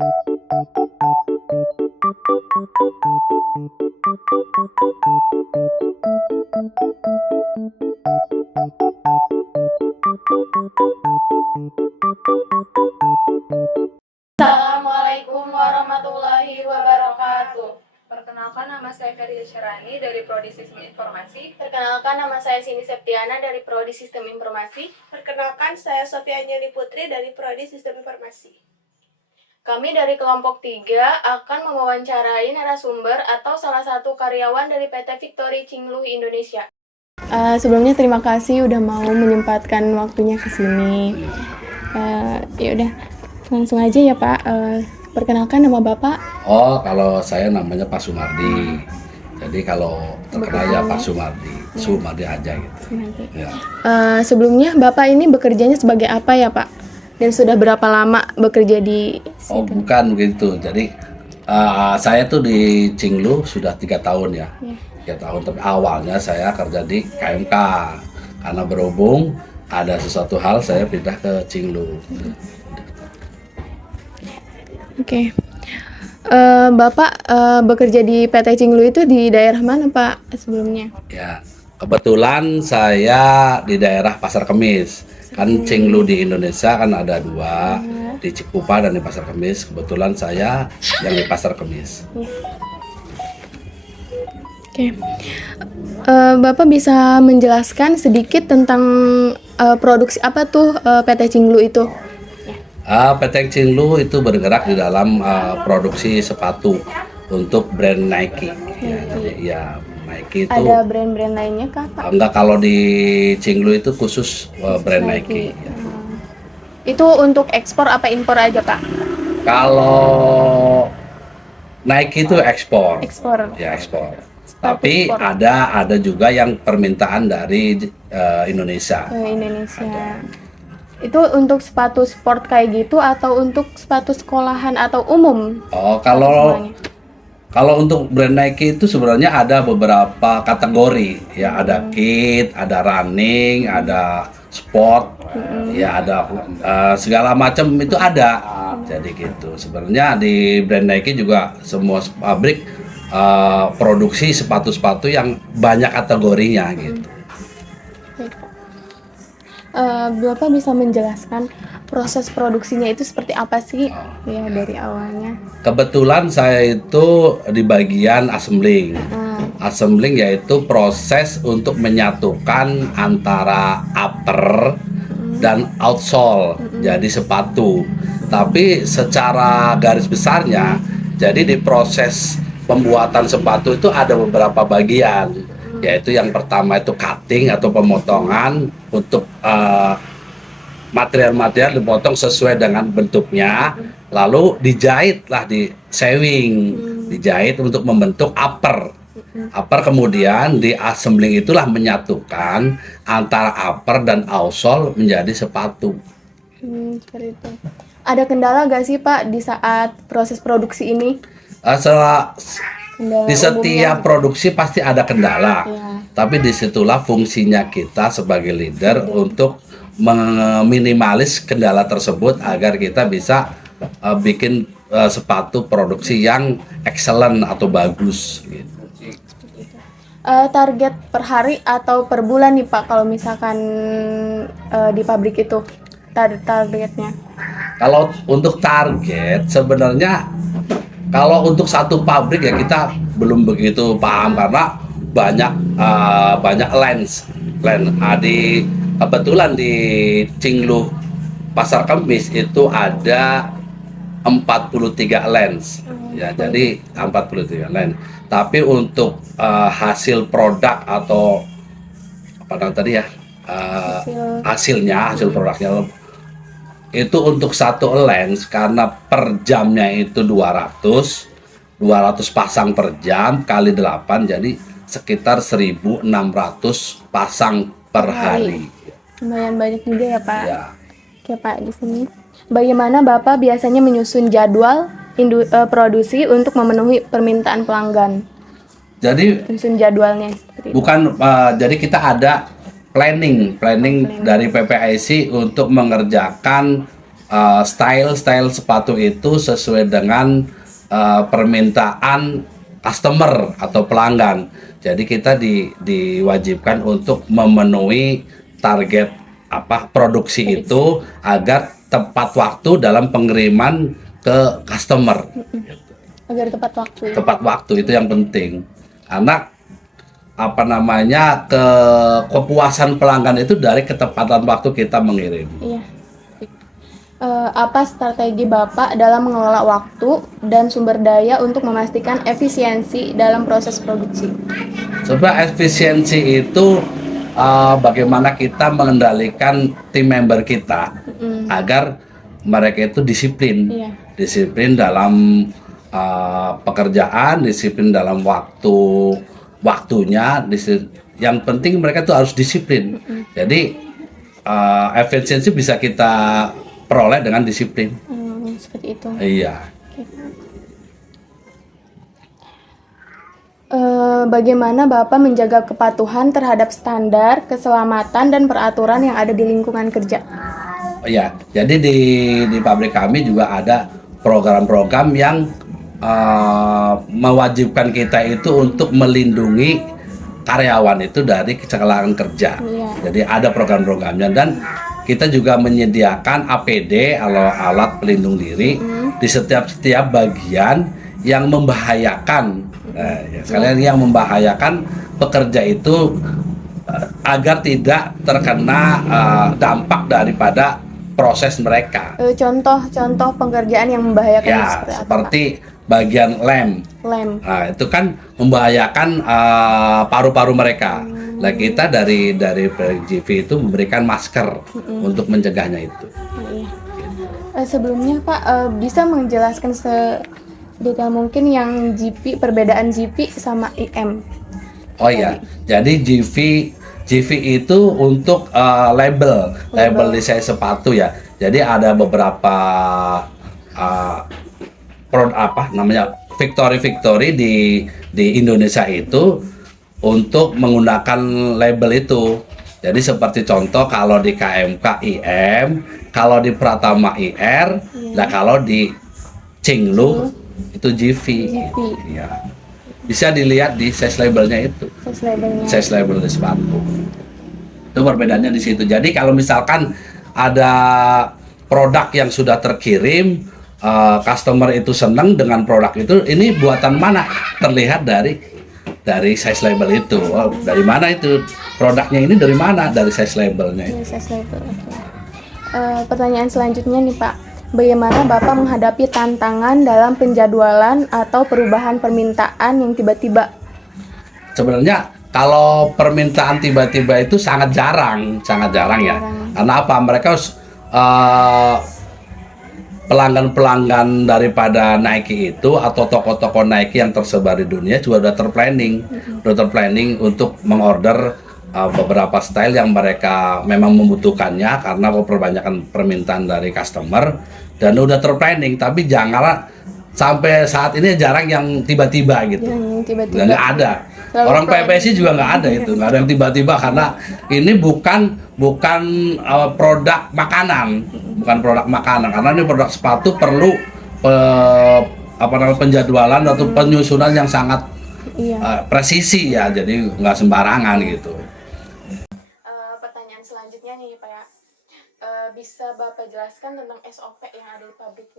Assalamualaikum warahmatullahi wabarakatuh. Perkenalkan, nama saya Ferida Syarani dari Prodi Sistem Informasi. Perkenalkan, nama saya Cindy Septiana dari Prodi Sistem Informasi. Perkenalkan, saya Sofia Anjali Putri dari Prodi Sistem Informasi. Kami dari kelompok 3 akan mewawancarai narasumber atau salah satu karyawan dari PT Victory Cingluh Indonesia. Sebelumnya terima kasih udah mau menyempatkan waktunya ke sini. Ya udah, langsung aja ya Pak. Perkenalkan nama Bapak. Oh, kalau saya namanya Pak Sumardi. Jadi kalau terkenal ya Pak Sumardi, Sumardi aja gitu. Ya. Sebelumnya Bapak ini bekerjanya sebagai apa ya Pak? Dan sudah berapa lama bekerja di situ? Oh, bukan begitu. Jadi saya tuh di Cingluh sudah 3 tahun ya. 3 tahun, tapi awalnya saya kerja di KMK. Karena berhubung ada sesuatu hal saya pindah ke Cingluh. Oke. Bapak bekerja di PT Cingluh itu di daerah mana Pak sebelumnya? Ya, kebetulan saya di daerah Pasar Kemis. Kan Cingluh di Indonesia kan ada 2, di Cikupa dan di Pasar Kemis. Kebetulan saya yang di Pasar Kemis. Oke. Bapak bisa menjelaskan sedikit tentang produksi apa tuh PT Cingluh itu? PT Cingluh itu bergerak di dalam produksi sepatu untuk brand Nike. Ya, jadi ya Nike itu. Ada brand-brand lainnya kah Pak? Enggak, kalau di Cingluh itu khusus brand Nike. Ya. Itu untuk ekspor apa impor aja Pak? Kalau Nike itu ekspor. Ekspor. Ya, ekspor. Tapi ada juga yang permintaan dari Indonesia. Ke Indonesia. Itu untuk sepatu sport kayak gitu atau untuk sepatu sekolahan atau umum? Oh, kalau untuk brand Nike itu sebenarnya ada beberapa kategori. Ya, ada kit, ada running, ada sport, ya ada segala macam itu ada. Jadi gitu. Sebenarnya di brand Nike juga semua pabrik produksi sepatu-sepatu yang banyak kategorinya gitu. Bapak bisa menjelaskan proses produksinya itu seperti apa sih dari awalnya? Kebetulan saya itu di bagian assembling. Assembling yaitu proses untuk menyatukan antara upper dan outsole jadi sepatu. Tapi secara garis besarnya, jadi di proses pembuatan sepatu itu ada beberapa bagian, yaitu yang pertama itu cutting atau pemotongan untuk material-material dipotong sesuai dengan bentuknya, lalu dijahitlah di sewing, dijahit untuk membentuk upper. Upper kemudian di assembling itulah menyatukan antara upper dan outsole menjadi sepatu. Seperti itu. Ada kendala gak sih Pak di saat proses produksi ini? Di setiap produksi pasti ada kendala, tapi disitulah fungsinya kita sebagai leader untuk meminimalis kendala tersebut agar kita bisa bikin sepatu produksi yang excellent atau bagus. Gitu. Target per hari atau per bulan nih Pak kalau misalkan di pabrik itu targetnya? Kalau untuk target sebenarnya kalau untuk satu pabrik ya kita belum begitu paham karena banyak lens. Kebetulan di Cingluh Pasar Kemis itu ada 43 lens. Ya, jadi 43 lens. Tapi untuk hasil produk atau apa namanya tadi ya? Hasil produknya itu untuk satu lens karena per jamnya itu 200 pasang per jam kali 8 jadi sekitar 1.600 pasang per hari. Lumayan banyak juga ya Pak. Ya. Oke Pak, di sini bagaimana Bapak biasanya menyusun jadwal produksi untuk memenuhi permintaan pelanggan? Jadi menyusun jadwalnya seperti bukan jadi kita ada planning dari PPIC untuk mengerjakan style sepatu itu sesuai dengan permintaan customer atau pelanggan. Jadi kita diwajibkan untuk memenuhi target produksi itu agar tepat waktu dalam pengiriman ke customer. Agar tepat waktu ya. Tepat waktu itu yang penting. Karena kepuasan pelanggan itu dari ketepatan waktu kita mengirim. Iya. Apa strategi Bapak dalam mengelola waktu dan sumber daya untuk memastikan efisiensi dalam proses produksi? Coba efisiensi itu bagaimana kita mengendalikan tim member kita agar mereka itu disiplin, Iya. disiplin dalam pekerjaan, disiplin dalam waktunya. Yang penting mereka tuh harus disiplin. Jadi efisiensi bisa kita peroleh dengan disiplin. Seperti itu. Iya. Bagaimana Bapak menjaga kepatuhan terhadap standar, keselamatan, dan peraturan yang ada di lingkungan kerja? Ya, jadi di pabrik kami juga ada program-program yang mewajibkan kita itu untuk melindungi karyawan itu dari kecelakaan kerja. Iya. Jadi ada program-programnya dan kita juga menyediakan APD atau alat pelindung diri di setiap bagian yang membahayakan. Sekalian yang membahayakan pekerja itu agar tidak terkena dampak daripada proses mereka. Contoh pekerjaan yang membahayakan Ya, seperti bagian lem. Nah, itu kan membahayakan paru-paru mereka. Nah, kita dari GV itu memberikan masker untuk mencegahnya itu. Sebelumnya Pak, bisa menjelaskan sedetail mungkin yang perbedaan GP sama IM? Oh iya, jadi GV itu untuk label desain sepatu ya. Jadi ada beberapa Victory di Indonesia itu untuk menggunakan label itu. Jadi seperti contoh kalau di KMK IM, kalau di Pratama IR, nah kalau di Cinglu itu GV. Ya. Bisa dilihat di size labelnya itu. Size label di sepatu. Itu perbedaannya di situ. Jadi kalau misalkan ada produk yang sudah terkirim, customer itu senang dengan produk itu, ini buatan mana? Terlihat dari size label itu. Oh, dari mana itu produknya ini, dari mana? Dari size labelnya itu. Size label. Pertanyaan selanjutnya nih Pak, bagaimana Bapak menghadapi tantangan dalam penjadwalan atau perubahan permintaan yang tiba-tiba? Sebenarnya kalau permintaan tiba-tiba itu sangat jarang ya. Karena apa? Mereka pelanggan-pelanggan daripada Nike itu atau toko-toko Nike yang tersebar di dunia juga udah terplanning untuk mengorder beberapa style yang mereka memang membutuhkannya karena kebanyakan permintaan dari customer dan udah terplanning. Tapi janganlah sampai saat ini jarang yang tiba-tiba gitu. Nggak ada. Orang PPSI juga nggak ada itu, nggak ada yang tiba-tiba karena ini bukan produk makanan, karena ini produk sepatu perlu penjadwalan atau penyusunan yang sangat presisi ya, jadi nggak sembarangan gitu. Pertanyaan selanjutnya nih Pak ya, bisa Bapak jelaskan tentang SOP yang ada di pabrik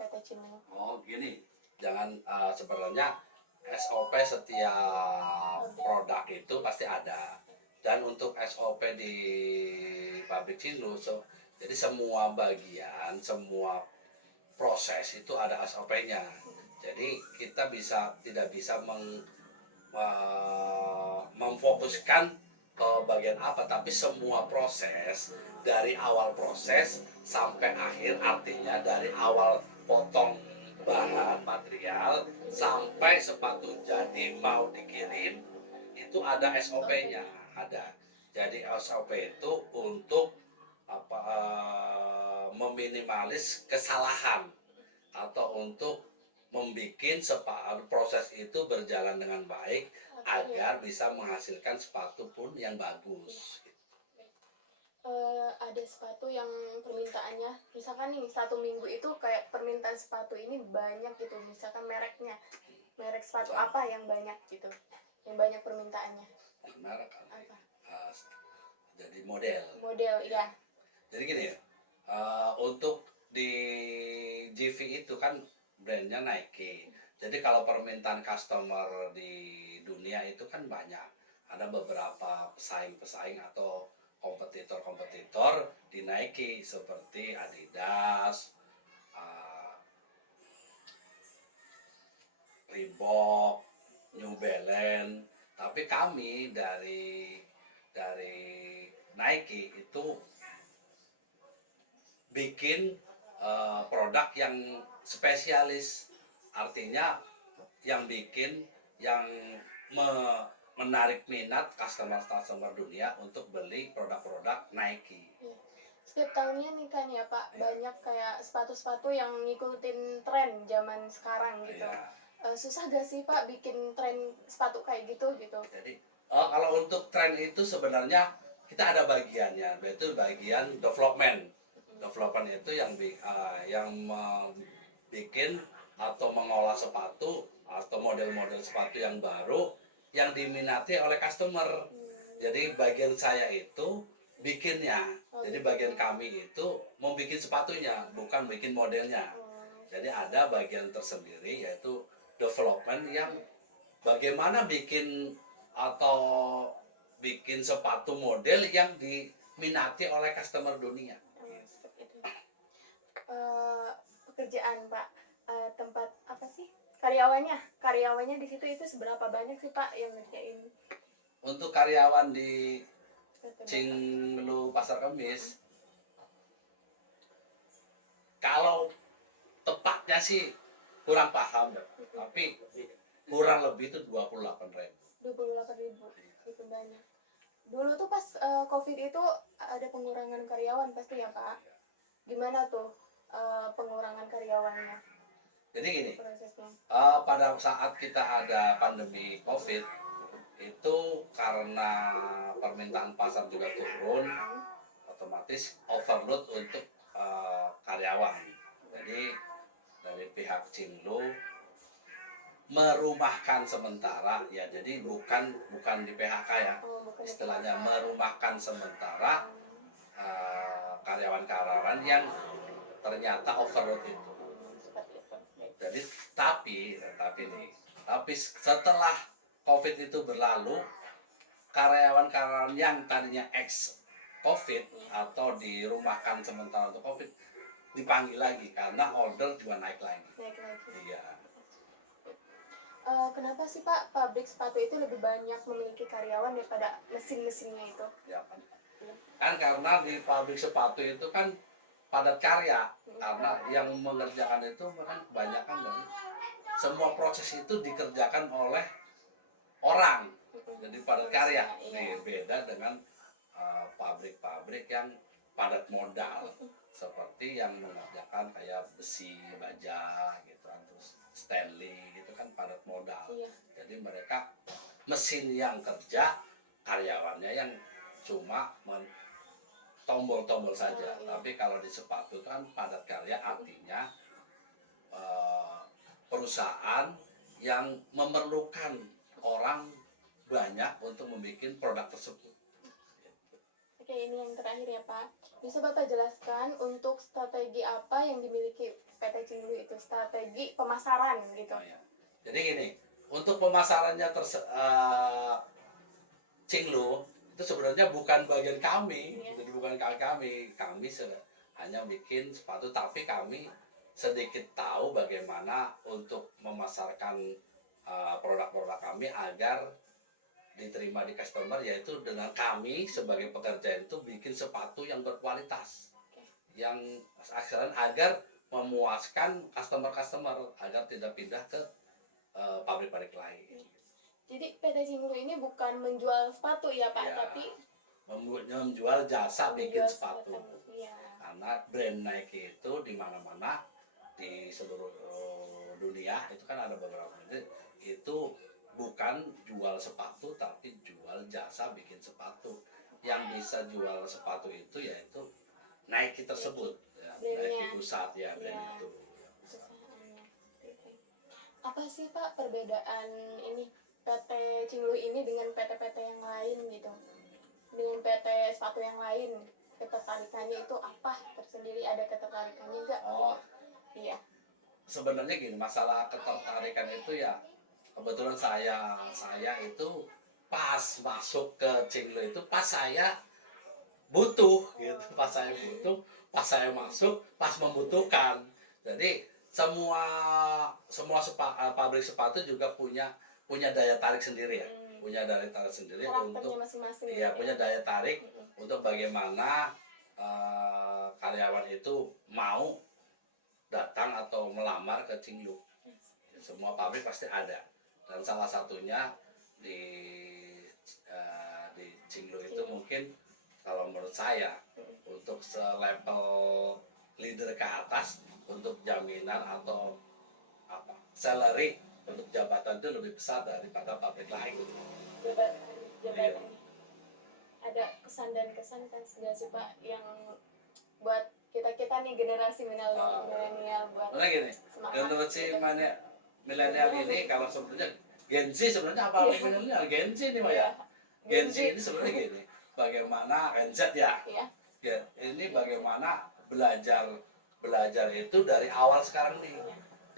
PT Cimulu? Oh gini, jangan sebenarnya SOP setiap produk itu pasti ada, dan untuk SOP di pabrik Cimulu, jadi semua bagian, semua proses itu ada SOP-nya. Jadi kita tidak bisa memfokuskan ke bagian apa, tapi semua proses dari awal proses sampai akhir, artinya dari awal potong bahan material sampai sepatu jadi mau dikirim itu ada SOP-nya, ada. Jadi SOP itu untuk meminimalis kesalahan atau untuk membuat proses itu berjalan dengan baik agar bisa menghasilkan sepatu pun yang bagus. Ada sepatu yang permintaannya, misalkan nih 1 minggu itu kayak permintaan sepatu ini banyak gitu, misalkan merek sepatu apa yang banyak gitu, yang banyak permintaannya, Merek kan. apa Uh, jadi model. model ya. Jadi gini ya, untuk di GV itu kan brandnya Nike. Jadi kalau permintaan customer di dunia itu kan banyak. Ada beberapa pesaing-pesaing atau kompetitor-kompetitor di Nike seperti Adidas, uh, Reebok, New Balance. Tapi kami dari Nike itu bikin produk yang spesialis, artinya yang bikin yang menarik minat customer dunia untuk beli produk-produk Nike. Iya. Setiap tahunnya nih kan ya Pak, banyak kayak sepatu-sepatu yang ngikutin tren zaman sekarang gitu. Iya. Susah gak sih Pak bikin tren sepatu kayak gitu gitu? Jadi kalau untuk tren itu sebenarnya kita ada bagiannya, yaitu bagian development. Development itu yang bikin atau mengolah sepatu atau model-model sepatu yang baru yang diminati oleh customer. Jadi bagian saya itu bikinnya. Jadi bagian kami itu mau bikin sepatunya, bukan bikin modelnya. Jadi ada bagian tersendiri yaitu development yang bagaimana bikin atau bikin sepatu model yang diminati oleh customer dunia. Seperti itu. Pekerjaan Pak, tempat apa sih? Karyawannya di situ itu seberapa banyak sih Pak yang ngerjain? Untuk karyawan di Cinglu Pasar Kemis, kalau tepatnya sih kurang paham, tapi kurang lebih itu 28.000. 28.000, itu banyak. Dulu tuh pas COVID itu ada pengurangan karyawan pasti ya Pak? Gimana tuh pengurangan karyawannya, Jadi gini, prosesnya? pada saat kita ada pandemi COVID itu karena permintaan pasar juga turun, otomatis overload untuk karyawan. Jadi dari pihak Cinglu merumahkan sementara, ya jadi bukan di PHK ya, Bukan istilahnya merumahkan sementara karyawan-karyawan yang ternyata overload itu. seperti itu. Jadi tapi setelah COVID itu berlalu, karyawan-karyawan yang tadinya ex COVID atau dirumahkan sementara untuk COVID dipanggil lagi karena order juga naik lagi. Naik lagi. Iya. Kenapa sih Pak pabrik sepatu itu lebih banyak memiliki karyawan daripada mesin-mesinnya itu? Ya kan karena di pabrik sepatu itu kan padat karya, karena yang mengerjakan itu kan kebanyakan dari semua proses itu dikerjakan oleh orang, jadi padat karya. Nih, beda dengan pabrik-pabrik yang padat modal seperti yang mengerjakan kayak besi, baja gitu kan, terus Stanley gitu kan padat modal. Jadi mereka mesin yang kerja, karyawannya yang cuma tombol-tombol saja. Tapi kalau di sepatu kan padat karya, artinya perusahaan yang memerlukan orang banyak untuk membuat produk tersebut. Oke, ini yang terakhir ya Pak. Bisa Bapak jelaskan untuk strategi apa yang dimiliki PT Cinglu itu? Strategi pemasaran gitu. Oh, ya. Jadi gini, untuk pemasarannya Cinglu itu sebenarnya bukan bagian kami, jadi bukan kami hanya bikin sepatu, tapi kami sedikit tahu bagaimana untuk memasarkan produk-produk kami agar diterima di customer, yaitu dengan kami sebagai pekerja itu bikin sepatu yang berkualitas, yang agar memuaskan customer agar tidak pindah ke pabrik-pabrik lain. Jadi PT Cinglu ini bukan menjual sepatu ya Pak, Ya, tapi menjual jasa bikin sepatu. Iya. Karena brand Nike itu di mana-mana di seluruh dunia itu kan ada beberapa brand, itu bukan jual sepatu tapi jual jasa bikin sepatu. yang bisa jual sepatu itu yaitu Nike tersebut, ya, Brandnya. Nike pusat ya, brand Iya. itu. Perusahaannya. Oke. Apa sih Pak perbedaan ini PT Cinglu ini dengan PT-PT yang lain gitu? Dengan PT sepatu yang lain, ketertarikannya itu apa tersendiri? Ada ketertarikannya nggak? Oh, Iya. sebenarnya gini, masalah ketertarikan itu ya kebetulan saya itu pas masuk ke Cinglo itu pas saya butuh gitu, pas saya masuk pas membutuhkan. Jadi semua pabrik sepatu juga punya daya tarik sendiri ya, punya daya tarik sendiri Karakternya untuk masing-masing. iya, gitu punya ya. daya tarik untuk bagaimana karyawan itu mau datang atau melamar ke Cinglu. Semua pabrik pasti ada, dan salah satunya di di Cinglu itu mungkin kalau menurut saya untuk selevel leader ke atas untuk jaminan atau apa salary untuk jabatan itu lebih besar daripada pabrik lain. Jabatan. Ada kesan dan kesan kan nggak sih Pak yang buat kita nih generasi milenial buat Karena gini, semangat generasi gitu. milenial ini kalau sebenarnya Gen Z sebenarnya apa milenial? Gen Z ini Pak ya. Gen Z ini sebenarnya gini, bagaimana Gen Z ya? Iya. Ya, ini bagaimana belajar itu dari awal sekarang nih.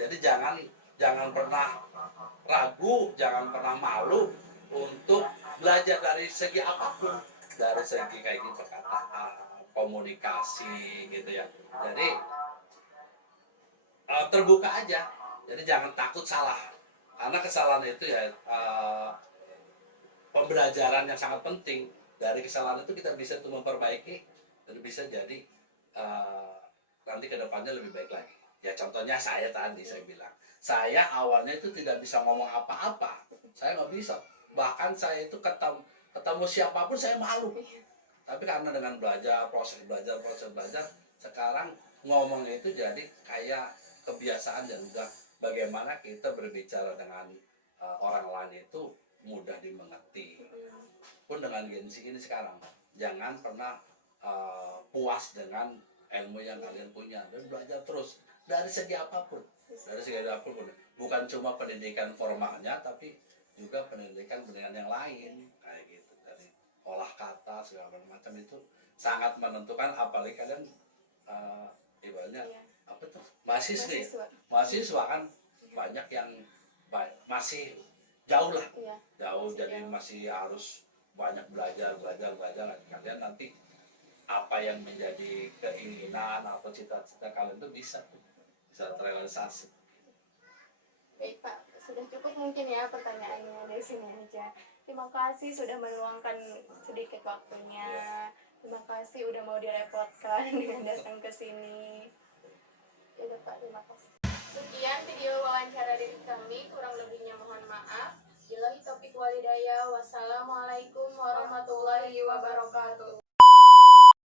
Jadi jangan pernah ragu, jangan pernah malu untuk belajar dari segi apapun, dari segi kayak gitu perkataan, komunikasi gitu ya. Jadi terbuka aja. Jadi jangan takut salah. Karena kesalahan itu ya pembelajaran yang sangat penting. Dari kesalahan itu kita bisa tuh memperbaiki dan bisa jadi nanti kedepannya lebih baik lagi. Ya contohnya saya tadi saya bilang, saya awalnya itu tidak bisa ngomong apa-apa, saya nggak bisa. Bahkan saya itu ketemu siapapun saya malu. Tapi karena dengan proses belajar, sekarang ngomongnya itu jadi kayak kebiasaan dan juga bagaimana kita berbicara dengan orang lain itu mudah dimengerti. Pun dengan Gen Z ini sekarang, jangan pernah puas dengan ilmu yang kalian punya dan belajar terus dari segi apapun, bukan cuma pendidikan formalnya tapi juga pendidikan yang lain kayak gitu, dari olah kata segala macam itu sangat menentukan, apalagi kalian ibaratnya Iya. apa tuh mahasiswa kan banyak yang masih jauh lah, Iya. jauh, Masih jadi jauh. masih harus banyak belajar. Kalian nanti apa yang menjadi keinginan atau cita-cita kalian itu bisa terrealisasi. Baik Pak, sudah cukup mungkin ya pertanyaannya dari sini aja. Terima kasih sudah meluangkan sedikit waktunya. Terima kasih udah mau direpotkan dengan datang ke sini. Ya udah Pak, terima kasih. Sekian video wawancara dari kami, kurang lebihnya mohon maaf. Billahi taufiq walhidayah. Wassalamualaikum warahmatullahi wabarakatuh.